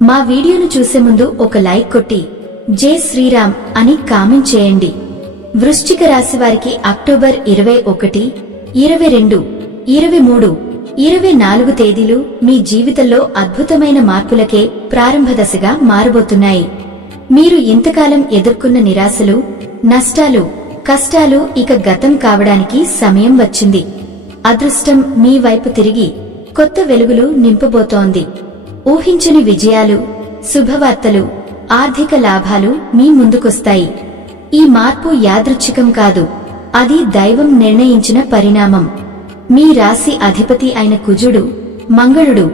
మా వీడియోను చూసే ముందు ఒక లైక్ కొట్టి జై శ్రీరామ్ అని కామెంట్ చేయండి. వృశ్చిక రాశి వారికి అక్టోబర్ 21, 22, 23, 24 తేదీలు మీ జీవితంలో అద్భుతమైన మార్పులకే ప్రారంభ దశగా మారబోతున్నాయి. మీరు ఇంతకాలం ఎదుర్కొన్న నిరాశలు, నష్టాలు, కష్టాలు ఇక గతం కావడానికి సమయం వచ్చింది. అదృష్టం మీ వైపు తిరిగి కొత్త వెలుగులు నింపబోతోంది. ఊహించని విజయాలు, శుభవార్తలు, ఆర్థిక లాభాలు మీ ముందుకొస్తాయి. ఈ మార్పు యాదృచ్ఛికం కాదు, అది దైవం నిర్ణయించిన పరిణామం. మీ రాశి అధిపతి అయిన కుజుడు, మంగళుడు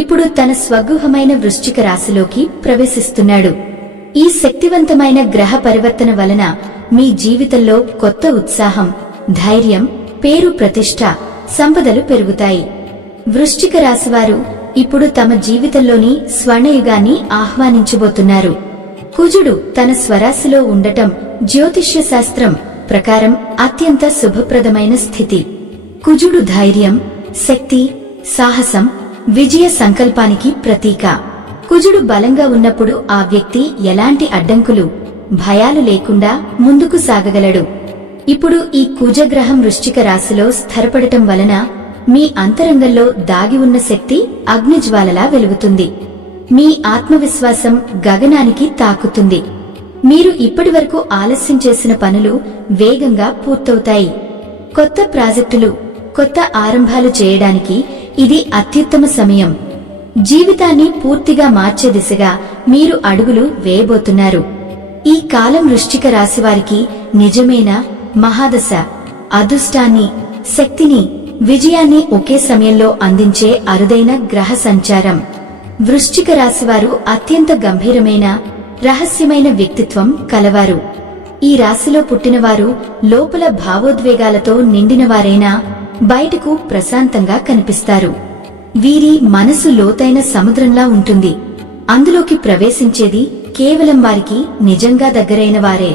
ఇప్పుడు తన స్వగృహమైన వృశ్చిక రాశిలోకి ప్రవేశిస్తున్నాడు. ఈ శక్తివంతమైన గ్రహ పరివర్తన వలన మీ జీవితంలో కొత్త ఉత్సాహం, ధైర్యం, పేరు ప్రతిష్ఠ, సంపదలు పెరుగుతాయి. వృశ్చిక రాశివారు ఇప్పుడు తమ జీవితంలోని స్వర్ణయుగాన్ని ఆహ్వానించబోతున్నారు. కుజుడు తన స్వరాశిలో ఉండటం జ్యోతిష్య శాస్త్రం ప్రకారం అత్యంత శుభప్రదమైన స్థితి. కుజుడు ధైర్యం, శక్తి, సాహసం, విజయ సంకల్పానికి ప్రతీక. కుజుడు బలంగా ఉన్నప్పుడు ఆ వ్యక్తి ఎలాంటి అడ్డంకులు, భయాలు లేకుండా ముందుకు సాగగలడు. ఇప్పుడు ఈ కుజగ్రహం వృశ్చిక రాశిలో స్థిరపడటం వలన మీ అంతరంగంలో దాగి ఉన్న శక్తి అగ్నిజ్వాలలా వెలుగుతుంది. మీ ఆత్మవిశ్వాసం గగనానికి తాకుతుంది. మీరు ఇప్పటివరకు ఆలస్యం చేసిన పనులు వేగంగా పూర్తవుతాయి. కొత్త ప్రాజెక్టులు, కొత్త ఆరంభాలు చేయడానికి ఇది అత్యుత్తమ సమయం. జీవితాన్ని పూర్తిగా మార్చే దిశగా మీరు అడుగులు వేయబోతున్నారు. ఈ కాలం వృశ్చిక రాశివారికి నిజమైన మహాదశ. అదృష్టాన్ని, శక్తిని, విజయాన్ని ఒకే సమయంలో అందించే అరుదైన గ్రహ సంచారం. వృశ్చిక రాశివారు అత్యంత గంభీరమైన, రహస్యమైన వ్యక్తిత్వం కలవారు. ఈ రాశిలో పుట్టినవారు లోపల భావోద్వేగాలతో నిండినవారైనా బయటకు ప్రశాంతంగా కనిపిస్తారు. వీరి మనసు లోతైన సముద్రంలా ఉంటుంది. అందులోకి ప్రవేశించేది కేవలం వారికి నిజంగా దగ్గరైన వారే.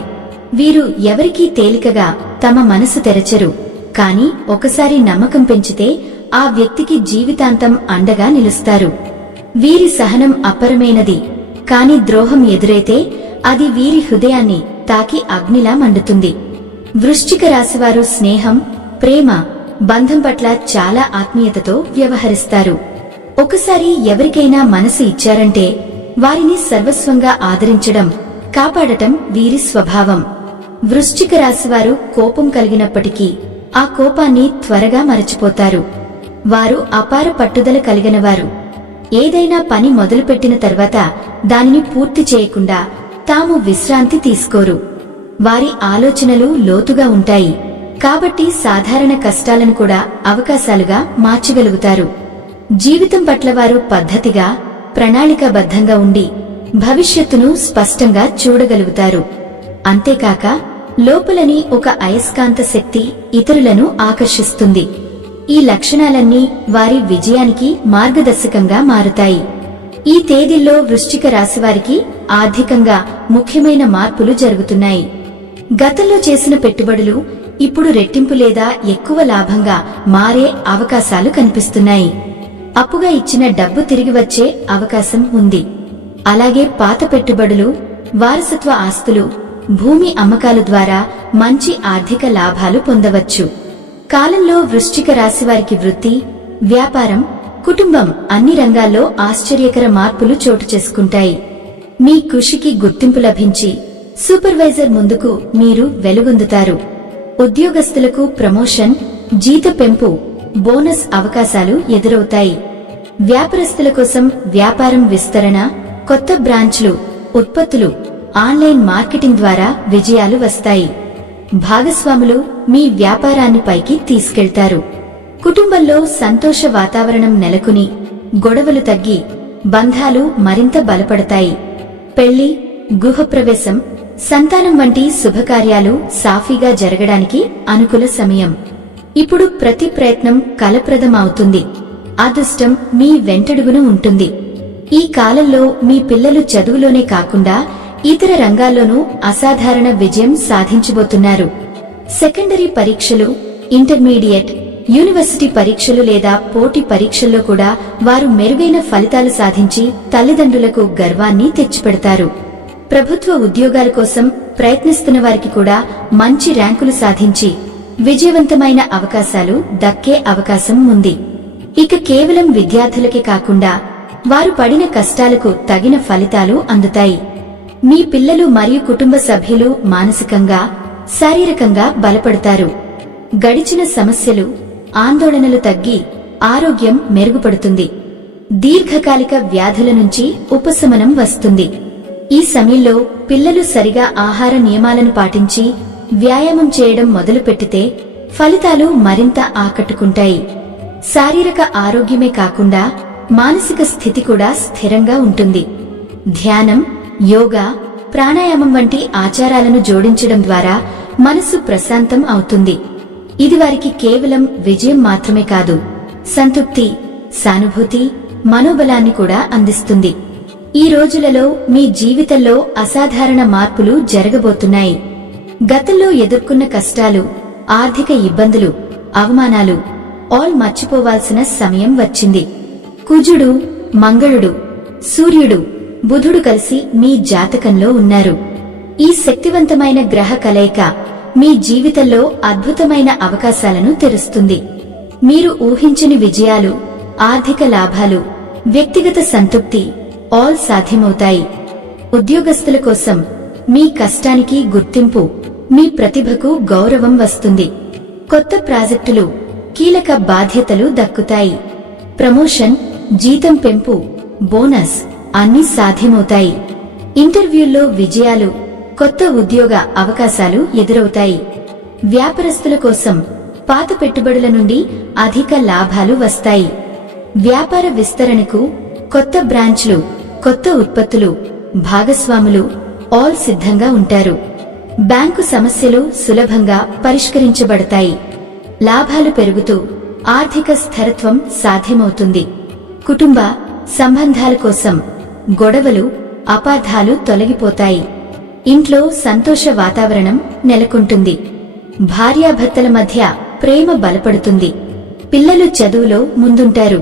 వీరు ఎవరికీ తేలికగా తమ మనసు తెరచరు. కాని ఒకసారి నమ్మకం పెంచితే ఆ వ్యక్తికి జీవితాంతం అండగా నిలుస్తారు. వీరి సహనం అపరమైనది. కాని ద్రోహం ఎదురైతే అది వీరి హృదయాన్ని తాకి అగ్నిలా మండుతుంది. వృశ్చిక రాశివారు స్నేహం, ప్రేమ, బంధం పట్ల చాలా ఆత్మీయతతో వ్యవహరిస్తారు. ఒకసారి ఎవరికైనా మనసు ఇచ్చారంటే వారిని సర్వస్వంగా ఆదరించడం, కాపాడటం వీరి స్వభావం. వృశ్చిక రాశివారు కోపం కలిగినప్పటికీ ఆ కోపాన్ని త్వరగా మరచిపోతారు. వారు అపార పట్టుదల కలిగినవారు. ఏదైనా పని మొదలుపెట్టిన తర్వాత దానిని పూర్తి చేయకుండా తాము విశ్రాంతి తీసుకోరు. వారి ఆలోచనలు లోతుగా ఉంటాయి. కాబట్టి సాధారణ కష్టాలను కూడా అవకాశాలుగా మార్చగలుగుతారు. జీవితం పట్ల వారు పద్ధతిగా, ప్రణాళికాబద్ధంగా ఉండి భవిష్యత్తును స్పష్టంగా చూడగలుగుతారు. అంతేకాక లోపలని ఒక అయస్కాంత శక్తి ఇతరులను ఆకర్షిస్తుంది. ఈ లక్షణాలన్నీ వారి విజయానికి మార్గదర్శకంగా మారుతాయి. ఈ తేదీల్లో వృశ్చిక రాశివారికి ఆర్థికంగా ముఖ్యమైన మార్పులు జరుగుతున్నాయి. గతంలో చేసిన పెట్టుబడులు ఇప్పుడు రెట్టింపు లేదా ఎక్కువ లాభంగా మారే అవకాశాలు కనిపిస్తున్నాయి. అప్పుగా ఇచ్చిన డబ్బు తిరిగి వచ్చే అవకాశం ఉంది. అలాగే పాత పెట్టుబడులు, వారసత్వ ఆస్తులు, భూమి అమ్మకాల ద్వారా మంచి ఆర్థిక లాభాలు పొందవచ్చు. కాలంలో వృశ్చిక రాశివారికి వృత్తి, వ్యాపారం, కుటుంబం అన్ని రంగాల్లో ఆశ్చర్యకర మార్పులు చోటు చేసుకుంటాయి. మీ కృషికి గుర్తింపు లభించి సూపర్వైజర్ ముందుకు మీరు వెలుగొందుతారు. ఉద్యోగస్తులకు ప్రమోషన్, జీత పెంపు, బోనస్ అవకాశాలు ఎదురవుతాయి. వ్యాపారస్తుల కోసం వ్యాపారం విస్తరణ, కొత్త బ్రాంచ్లు, ఉత్పత్తులు, ఆన్లైన్ మార్కెటింగ్ ద్వారా విజయాలు వస్తాయి. భాగస్వాములు మీ వ్యాపారాన్ని పైకి తీసుకెళ్తారు. కుటుంబంలో సంతోష వాతావరణం నెలకొని గొడవలు తగ్గి బంధాలు మరింత బలపడతాయి. పెళ్లి, గృహప్రవేశం, సంతానం వంటి శుభకార్యాలు సాఫీగా జరగడానికి అనుకూల సమయం. ఇప్పుడు ప్రతి ప్రయత్నం ఫలప్రదం అవుతుంది. అదృష్టం మీ వెంటడుగున ఉంటుంది. ఈ కాలంలో మీ పిల్లలు చదువులోనే కాకుండా ఇతర రంగాల్లోనూ అసాధారణ విజయం సాధించబోతున్నారు. సెకండరీ పరీక్షలు, ఇంటర్మీడియట్, యూనివర్సిటీ పరీక్షలు లేదా పోటీ పరీక్షల్లో కూడా వారు మెరుగైన ఫలితాలు సాధించి తల్లిదండ్రులకు గర్వాన్ని తెచ్చిపెడతారు. ప్రభుత్వ ఉద్యోగాల కోసం ప్రయత్నిస్తున్న వారికి కూడా మంచి ర్యాంకులు సాధించి విజయవంతమైన అవకాశాలు దక్కే అవకాశం ఉంది. ఇక కేవలం విద్యార్థులకే కాకుండా వారు పడిన కష్టాలకు తగిన ఫలితాలు అందుతాయి. మీ పిల్లలు మరియు కుటుంబ సభ్యులు మానసికంగా, శారీరకంగా బలపడతారు. గడిచిన సమస్యలు, ఆందోళనలు తగ్గి ఆరోగ్యం మెరుగుపడుతుంది. దీర్ఘకాలిక వ్యాధుల నుంచి ఉపశమనం వస్తుంది. ఈ సమయంలో పిల్లలు సరిగా ఆహార నియమాలను పాటించి వ్యాయామం చేయడం మొదలుపెట్టితే ఫలితాలు మరింత ఆకట్టుకుంటాయి. శారీరక ఆరోగ్యమే కాకుండా మానసిక స్థితి కూడా స్థిరంగా ఉంటుంది. ధ్యానం, యోగా, ప్రాణాయామం వంటి ఆచారాలను జోడించడం ద్వారా మనసు ప్రశాంతం అవుతుంది. ఇది వారికి కేవలం విజయం మాత్రమే కాదు, సంతృప్తి, సానుభూతి, మనోబలాన్ని కూడా అందిస్తుంది. ఈ రోజులలో మీ జీవితంలో అసాధారణ మార్పులు జరగబోతున్నాయి. గతంలో ఎదుర్కొన్న కష్టాలు, ఆర్థిక ఇబ్బందులు, అవమానాలు ఆల్ మర్చిపోవాల్సిన సమయం వచ్చింది. కుజుడు, మంగళుడు, సూర్యుడు, బుధుడు కలిసి మీ జాతకంలో ఉన్నారు. ఈ శక్తివంతమైన గ్రహ కలయిక మీ జీవితంలో అద్భుతమైన అవకాశాలను తెరుస్తుంది. మీరు ఊహించని విజయాలు, ఆర్థిక లాభాలు, వ్యక్తిగత సంతృప్తి ఆల్ సాధ్యమవుతాయి. ఉద్యోగస్తుల కోసం మీ కష్టానికి గుర్తింపు, మీ ప్రతిభకు గౌరవం వస్తుంది. కొత్త ప్రాజెక్టులు, కీలక బాధ్యతలు దక్కుతాయి. ప్రమోషన్, జీతం పెంపు, బోనస్ అన్నీ సాధ్యమవుతాయి. ఇంటర్వ్యూల్లో విజయాలు, కొత్త ఉద్యోగ అవకాశాలు ఎదురవుతాయి. వ్యాపారస్తుల కోసం పాత పెట్టుబడుల నుండి అధిక లాభాలు వస్తాయి. వ్యాపార విస్తరణకు కొత్త బ్రాంచ్లు, కొత్త ఉత్పత్తులు, భాగస్వాములు ఆల్ సిద్ధంగా ఉంటారు. బ్యాంకు సమస్యలు సులభంగా పరిష్కరించబడతాయి. లాభాలు పెరుగుతూ ఆర్థిక స్థిరత్వం సాధ్యమవుతుంది. కుటుంబ సంబంధాల కోసం గొడవలు, అపార్థాలు తొలగిపోతాయి. ఇంట్లో సంతోష వాతావరణం నెలకొంటుంది. భార్యాభర్తల మధ్య ప్రేమ బలపడుతుంది. పిల్లలు చదువులో ముందుంటారు.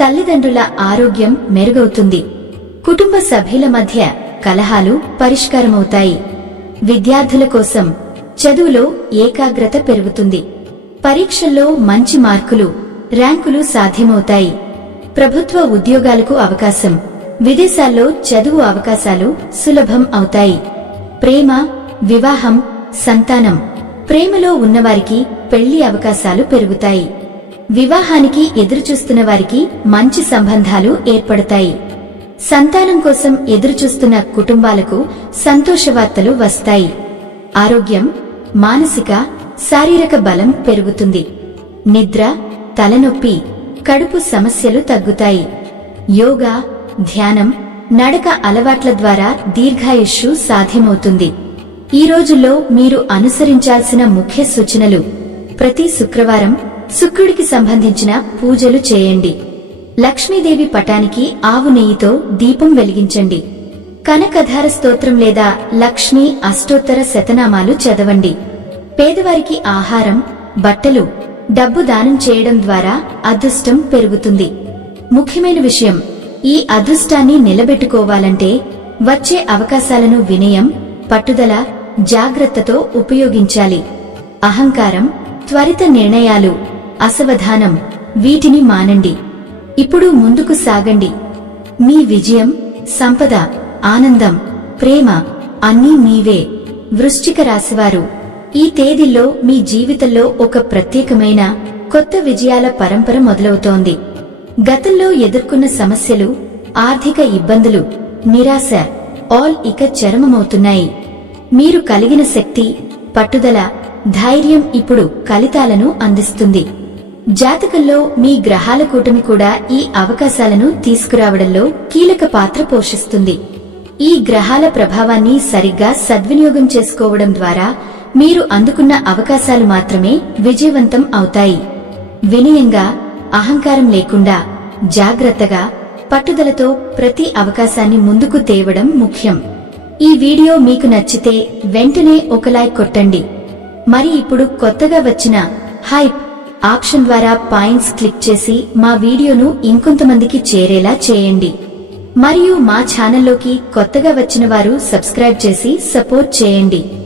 తల్లిదండ్రుల ఆరోగ్యం మెరుగవుతుంది. కుటుంబ సభ్యుల మధ్య కలహాలు పరిష్కారమవుతాయి. విద్యార్థుల కోసం చదువులో ఏకాగ్రత పెరుగుతుంది. పరీక్షల్లో మంచి మార్కులు, ర్యాంకులు సాధ్యమవుతాయి. ప్రభుత్వ ఉద్యోగాలకు అవకాశం, విదేశాల్లో చదువు అవకాశాలు సులభం అవుతాయి. ప్రేమ, వివాహం, సంతానం. ప్రేమలో ఉన్నవారికి పెళ్లి అవకాశాలు పెరుగుతాయి. వివాహానికి ఎదురుచూస్తున్న వారికి మంచి సంబంధాలు ఏర్పడతాయి. సంతానం కోసం ఎదురుచూస్తున్న కుటుంబాలకు సంతోషవార్తలు వస్తాయి. ఆరోగ్యం, మానసిక, శారీరక బలం పెరుగుతుంది. నిద్ర, తలనొప్పి, కడుపు సమస్యలు తగ్గుతాయి. యోగా, ధ్యానం, నడక అలవాట్ల ద్వారా దీర్ఘాయుష్షు సాధ్యమవుతుంది. ఈ రోజుల్లో మీరు అనుసరించాల్సిన ముఖ్య సూచనలు: ప్రతి శుక్రవారం శుక్రుడికి సంబంధించిన పూజలు చేయండి. లక్ష్మీదేవి పటానికి ఆవు నెయ్యితో దీపం వెలిగించండి. కనకధార స్తోత్రం లేదా లక్ష్మీ అష్టోత్తర శతనామాలు చదవండి. పేదవారికి ఆహారం, బట్టలు, డబ్బు దానం చేయడం ద్వారా అదృష్టం పెరుగుతుంది. ముఖ్యమైన విషయం, ఈ అదృష్టాన్ని నిలబెట్టుకోవాలంటే వచ్చే అవకాశాలను వినయం, పట్టుదల, జాగ్రత్తతో ఉపయోగించాలి. అహంకారం, త్వరిత నిర్ణయాలు, అసవధానం వీటిని మానండి. ఇప్పుడు ముందుకు సాగండి. మీ విజయం, సంపద, ఆనందం, ప్రేమ అన్నీ మీవే. వృశ్చిక రాశివారు, ఈ తేదీల్లో మీ జీవితంలో ఒక ప్రత్యేకమైన కొత్త విజయాల పరంపర మొదలవుతోంది. గతంలో ఎదుర్కొన్న సమస్యలు, ఆర్థిక ఇబ్బందులు, నిరాశ ఆల్ ఇక చరమమవుతున్నాయి. మీరు కలిగిన శక్తి, పట్టుదల, ధైర్యం ఇప్పుడు ఫలితాలను అందిస్తుంది. జాతకంలో మీ గ్రహాల కూటమి కూడా ఈ అవకాశాలను తీసుకురావడంలో కీలక పాత్ర పోషిస్తుంది. ఈ గ్రహాల ప్రభావాన్ని సరిగ్గా సద్వినియోగం చేసుకోవడం ద్వారా మీరు అందుకున్న అవకాశాలు మాత్రమే విజయవంతం అవుతాయి. వినయంగా, అహంకారం లేకుండా, జాగ్రత్తగా, పట్టుదలతో ప్రతి అవకాశాన్ని ముందుకు తేవడం ముఖ్యం. ఈ వీడియో మీకు నచ్చితే వెంటనే ఒక లైక్ కొట్టండి. మరి ఇప్పుడు కొత్తగా వచ్చిన హైప్ ఆప్షన్ ద్వారా పాయింట్స్ క్లిక్ చేసి మా వీడియోను ఇంకొంతమందికి చేరేలా చేయండి. మరియు మా ఛానల్లోకి కొత్తగా వచ్చిన వారు సబ్స్క్రైబ్ చేసి సపోర్ట్ చేయండి.